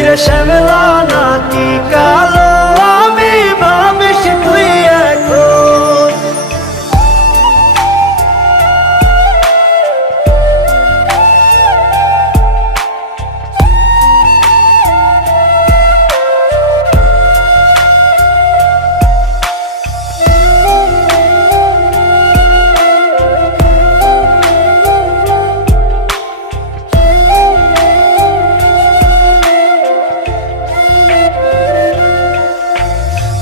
হাইরে শ্যামলা নাকি কালো